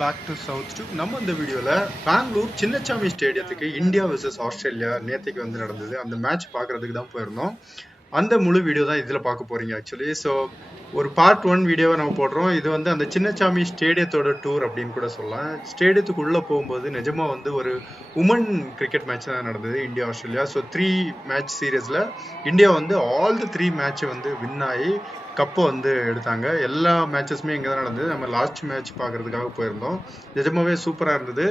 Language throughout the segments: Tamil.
Back to south tube. நம்ம இந்த வீடியோல பெங்களூர் சின்னசாமி ஸ்டேடியத்துக்கு இந்தியா vs ஆஸ்திரேலியா நேற்றுக்கு வந்து நடந்தது. அந்த மேட்ச் பார்க்கறதுக்கு தான் போயிருந்தோம். அந்த முழு வீடியோ தான் இதுல பார்க்க போறீங்க ஆக்சுவலி. ஸோ ஒரு பார்ட் 1 வீடியோவை நம்ம போடுறோம். இது வந்து அந்த சின்னசாமி ஸ்டேடியத்தோட டூர் அப்படின்னு கூட சொல்லலாம். ஸ்டேடியத்துக்குள்ள போகும்போது நிஜமா வந்து ஒரு உமன் கிரிக்கெட் மேட்ச் தான் நடந்தது, இந்தியா ஆஸ்திரேலியா. ஸோ 3 மேட்ச் சீரீஸ்ல இந்தியா வந்து ஆல் தி 3 மேட்ச் வந்து வின் ஆகி கப்பை வந்து எடுத்தாங்க. எல்லா மேட்சஸுமே இங்கே தான் நடந்தது. நம்ம லாஸ்ட் மேட்ச் பார்க்கறதுக்காக போயிருந்தோம். நிஜமாவே சூப்பராக இருந்தது.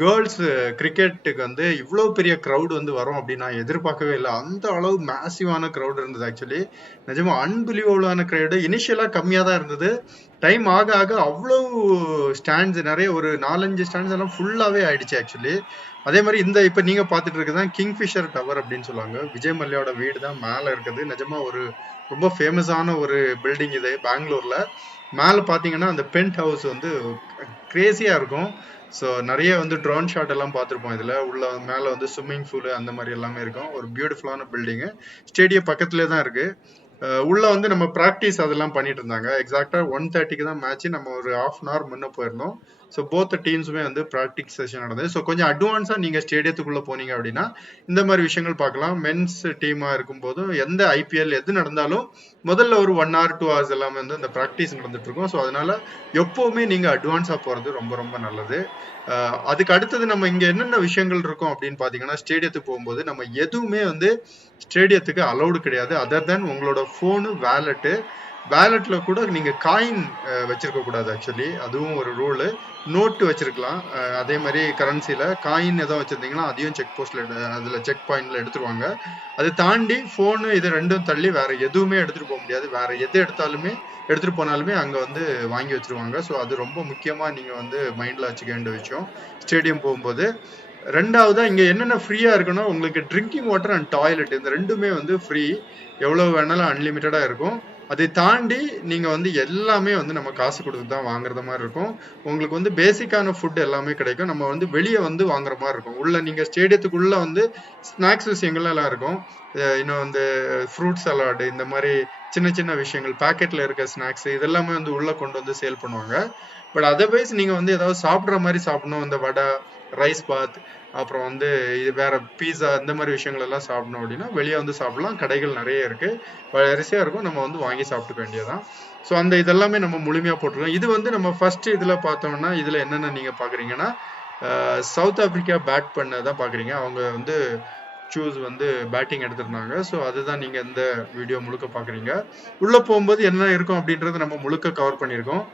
கேர்ள்ஸ் கிரிக்கெட்டுக்கு வந்து இவ்வளோ பெரிய க்ரௌட் வந்து வரும் அப்படின்னு நான் எதிர்பார்க்கவே இல்லை. அந்த அளவு மேசிவான க்ரௌட் இருந்தது ஆக்சுவலி. நிஜமா அன்பிலீவபிளான க்ரௌடு. இனிஷியலாக கம்மியாக தான் இருந்தது. டைம் ஆக ஆக அவ்வளோ ஸ்டாண்ட்ஸ், நிறைய ஒரு 4-5 ஸ்டாண்ட்ஸ் எல்லாம் ஃபுல்லாகவே ஆயிடுச்சு ஆக்சுவலி. அதே மாதிரி இந்த இப்போ நீங்கள் பார்த்துட்டு இருக்குதான் கிங்ஃபிஷர் டவர் அப்படின்னு சொல்லுவாங்க. விஜய் மல்லையோட வீடு தான் மேலே இருக்குது. நிஜமா ஒரு ரொம்ப ஃபேமஸான ஒரு பில்டிங் இது பெங்களூர்ல. மேலே பார்த்தீங்கன்னா அந்த பென்ட் ஹவுஸ் வந்து கிரேசியாக இருக்கும். ஸோ நிறைய வந்து ட்ரோன் ஷாட் எல்லாம் பார்த்துருப்போம். இதில் உள்ள மேலே வந்து ஸ்விம்மிங் பூலு அந்த மாதிரி எல்லாமே இருக்கும். ஒரு பியூட்டிஃபுல்லான பில்டிங்கு. ஸ்டேடியம் பக்கத்துலேயே தான் இருக்கு. உள்ள வந்து நம்ம ப்ராக்டிஸ் அதெல்லாம் பண்ணிட்டு இருந்தாங்க. எக்ஸாக்டா 1:30க்கு தான் மேட்ச். நம்ம ஒரு ½ hour முன்ன போயிருந்தோம். ஸோ போத் டீம்ஸுமே வந்து ப்ராக்டிஸ் செஷன் நடந்தது. ஸோ கொஞ்சம் அட்வான்ஸா நீங்க ஸ்டேடியத்துக்குள்ள போனீங்க அப்படின்னா இந்த மாதிரி விஷயங்கள் பார்க்கலாம். மென்ஸ் டீமா இருக்கும்போதும் எந்த ஐபிஎல் எது நடந்தாலும் முதல்ல ஒரு 1 hour 2 hours எல்லாமே வந்து இந்த ப்ராக்டிஸ் நடந்துட்டு இருக்கும். ஸோ அதனால எப்பவுமே நீங்க அட்வான்ஸா போறது ரொம்ப ரொம்ப நல்லது. அதுக்கு அடுத்தது நம்ம இங்க என்னென்ன விஷயங்கள் இருக்கும் அப்படின்னு பாத்தீங்கன்னா, ஸ்டேடியத்துக்கு போகும்போது நம்ம எதுவுமே வந்து ஸ்டேடியத்துக்கு அலௌடு கிடையாது. அதர் தென் உங்களோட போனு, வேலெட்ல கூட நீங்க காயின் வச்சிருக்க கூடாது ஆக்சுவலி. அதுவும் ஒரு ரூலு. நோட்டு வச்சிருக்கலாம். அதே மாதிரி கரன்சில காயின் ஏதோ வச்சிருந்தீங்கன்னா அதையும் செக் போஸ்ட்ல அதுல செக் பாயிண்ட்ல எடுத்துருவாங்க. அதை தாண்டி போனு இது ரெண்டும் தள்ளி வேற எதுவுமே எடுத்துட்டு போக முடியாது. வேற எது எடுத்துட்டு போனாலுமே அங்க வந்து வாங்கி வச்சிருவாங்க. ஸோ அது ரொம்ப முக்கியமா நீங்க வந்து மைண்ட்ல வச்சுக்க வேண்டிய விஷயம் ஸ்டேடியம் போகும்போது. ரெண்டாவதா இங்க என்னென்ன ஃப்ரீயா இருக்குன்னா, உங்களுக்கு ட்ரிங்கிங் வாட்டர் அண்ட் டாய்லெட் இந்த ரெண்டுமே வந்து ஃப்ரீ. எவ்வளவு வேணாலும் அன்லிமிட்டடா இருக்கும். அதை தாண்டி நீங்க வந்து எல்லாமே வந்து நம்ம காசு கொடுத்து தான் வாங்குறது மாதிரி இருக்கும். உங்களுக்கு வந்து பேசிக்கான ஃபுட் எல்லாமே கிடைக்கும். நம்ம வந்து வெளியே வந்து வாங்குற மாதிரி இருக்கும். உள்ள நீங்க ஸ்டேடியத்துக்குள்ள வந்து ஸ்நாக்ஸ் விஷயங்கள்லாம் எல்லாம் இருக்கும். இன்னும் வந்து ஃப்ரூட் சலாடு இந்த மாதிரி சின்ன சின்ன விஷயங்கள், பேக்கெட்ல இருக்க ஸ்நாக்ஸ் இதெல்லாமே வந்து உள்ள கொண்டு வந்து சேல் பண்ணுவாங்க. பட் அதர்வைஸ் நீங்க வந்து ஏதாவது சாப்பிட்ற மாதிரி சாப்பிடணும், இந்த வடை, ரைஸ் பாத், அப்புறம் வந்து இது வேற பீஸா இந்த மாதிரி விஷயங்கள் எல்லாம் சாப்பிடணும் அப்படின்னா வெளியே வந்து சாப்பிடலாம். கடைகள் நிறைய இருக்கு, வரிசையா இருக்கும். நம்ம வந்து வாங்கி சாப்பிட்டுக்க வேண்டியதான். ஸோ அந்த இதெல்லாமே நம்ம முழுமையா போட்டிருக்கோம். இது வந்து நம்ம ஃபர்ஸ்ட் இதுல பார்த்தோம்னா இதுல என்னென்ன நீங்க பாக்குறீங்கன்னா, சவுத் ஆப்பிரிக்கா பேட் பண்ணதான் பாக்குறீங்க. அவங்க வந்து சூஸ் வந்து பேட்டிங் எடுத்திருந்தாங்க. ஸோ அதுதான் நீங்க இந்த வீடியோ முழுக்க பாக்குறீங்க. உள்ள போகும்போது என்ன இருக்கும் அப்படின்றத நம்ம முழுக்க கவர் பண்ணியிருக்கோம்.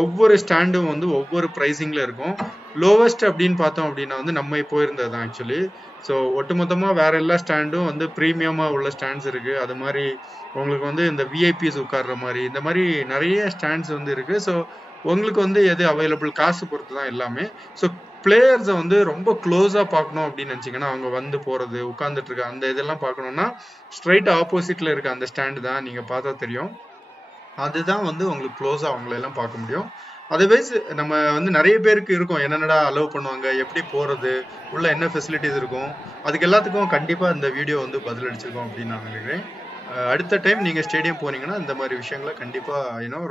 ஒவ்வொரு ஸ்டாண்டும் வந்து ஒவ்வொரு ப்ரைஸிங்ல இருக்கும். லோவஸ்ட் அப்படின்னு பார்த்தோம் அப்படின்னா வந்து நம்ம போயிருந்தது தான் ஆக்சுவலி. ஸோ ஒட்டுமொத்தமா வேற எல்லா ஸ்டாண்டும் வந்து ப்ரீமியமா உள்ள ஸ்டாண்ட்ஸ் இருக்கு. அது மாதிரி உங்களுக்கு வந்து இந்த விஐபிஸ் உட்கார்ற மாதிரி இந்த மாதிரி நிறைய ஸ்டாண்ட்ஸ் வந்து இருக்கு. ஸோ உங்களுக்கு வந்து எது அவைலபிள் காசு பொறுத்து தான் எல்லாமே. ஸோ பிளேயர்ஸை வந்து ரொம்ப க்ளோஸா பார்க்கணும் அப்படின்னு நினைச்சீங்கன்னா, அவங்க வந்து போறது, உட்கார்ந்துட்டு இருக்க அந்த இதெல்லாம் பார்க்கணும்னா ஸ்ட்ரைட் ஆப்போசிட்ல இருக்க அந்த ஸ்டாண்டு தான் நீங்க பார்த்தா தெரியும். அதுதான் வந்து உங்களுக்கு க்ளோஸா அவங்களை எல்லாம் பார்க்க முடியும். அதர்வைஸ் நம்ம வந்து நிறைய பேருக்கு இருக்கும், என்னென்னடா அலோவ் பண்ணுவாங்க, எப்படி போறது, உள்ள என்ன ஃபெசிலிட்டிஸ் இருக்கும், அதுக்கு எல்லாத்துக்கும் கண்டிப்பா இந்த வீடியோ வந்து பதில் அடிச்சிருக்கோம் அப்படின்னு நான் நினைக்கிறேன். அடுத்த டைம் நீங்க ஸ்டேடியம் போனீங்கன்னா இந்த மாதிரி விஷயங்களை கண்டிப்பா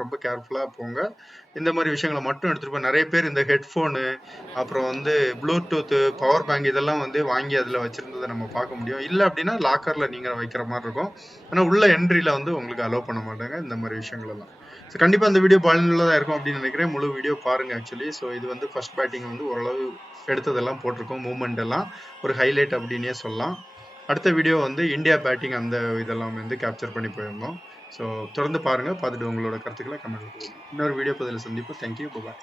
ரொம்ப கேர்ஃபுல்லா போங்க. இந்த மாதிரி விஷயங்களை மட்டும் எடுத்துட்டு போய் நிறைய பேர் இந்த ஹெட்ஃபோனு, அப்புறம் வந்து ப்ளூடூத், பவர் பேங்க் இதெல்லாம் வந்து வாங்கி அதுல வச்சிருந்ததை நம்ம பார்க்க முடியும். இல்லை அப்படின்னா லாக்கர்ல நீங்க வைக்கிற மாதிரி இருக்கும். ஆனா உள்ள என்ட்ரியில வந்து உங்களுக்கு அலோவ் பண்ண மாட்டாங்க இந்த மாதிரி விஷயங்கள் எல்லாம். ஸோ கண்டிப்பா இந்த வீடியோ பயனுள்ளதா இருக்கும் அப்படின்னு நினைக்கிறேன். முழு வீடியோ பாருங்க ஆக்சுவலி. ஸோ இது வந்து ஃபர்ஸ்ட் பேட்டிங் வந்து ஓரளவு எடுத்ததெல்லாம் போட்டிருக்கோம். மூவ்மெண்ட் எல்லாம் ஒரு ஹைலைட் அப்படின்னே சொல்லலாம். அடுத்த வீடியோ வந்து இந்தியா பேட்டிங் அந்த இதெல்லாம் வந்து கேப்சர் பண்ணி போயிருந்தோம். ஸோ தொடர்ந்து பாருங்க, பார்த்துட்டு உங்களோட கருத்துக்களை கமெண்ட் பண்ணுங்க. இன்னொரு வீடியோ பதில் சந்திப்போம். தேங்க்யூ, பாய்.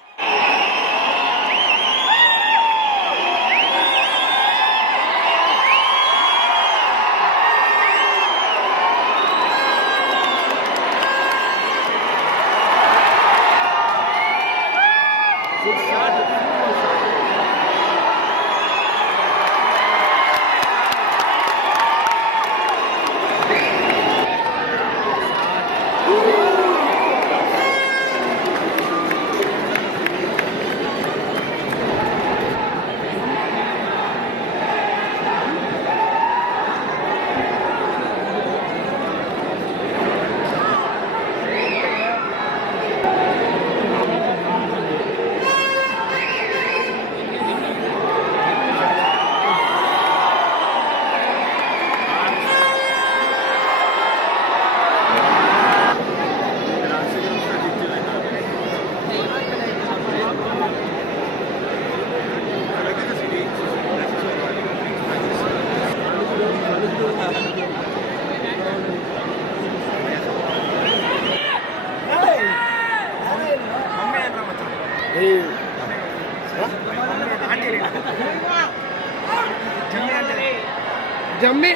ஜம்மி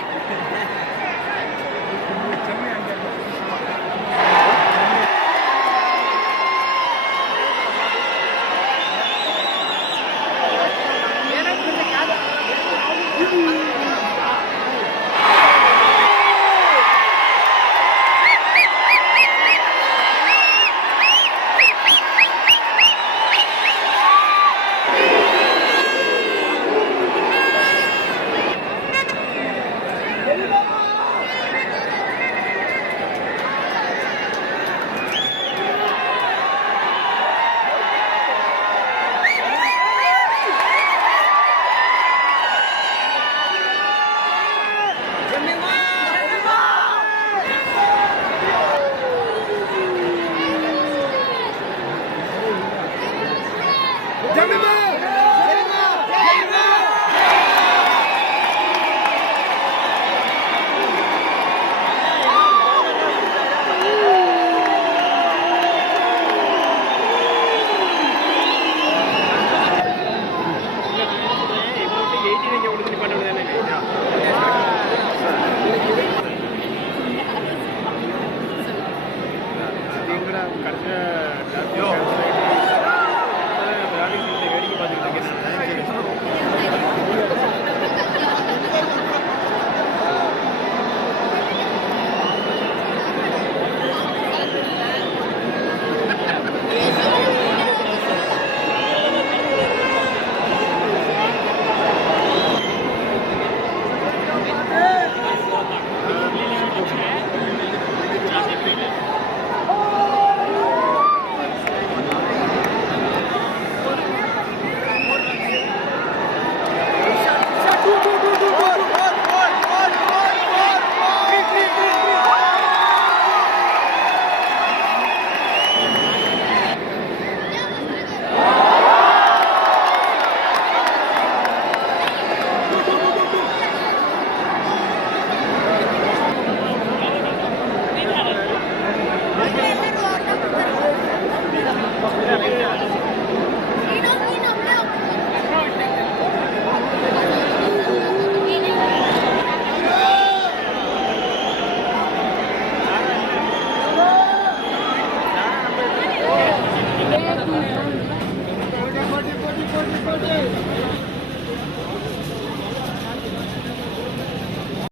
Pode.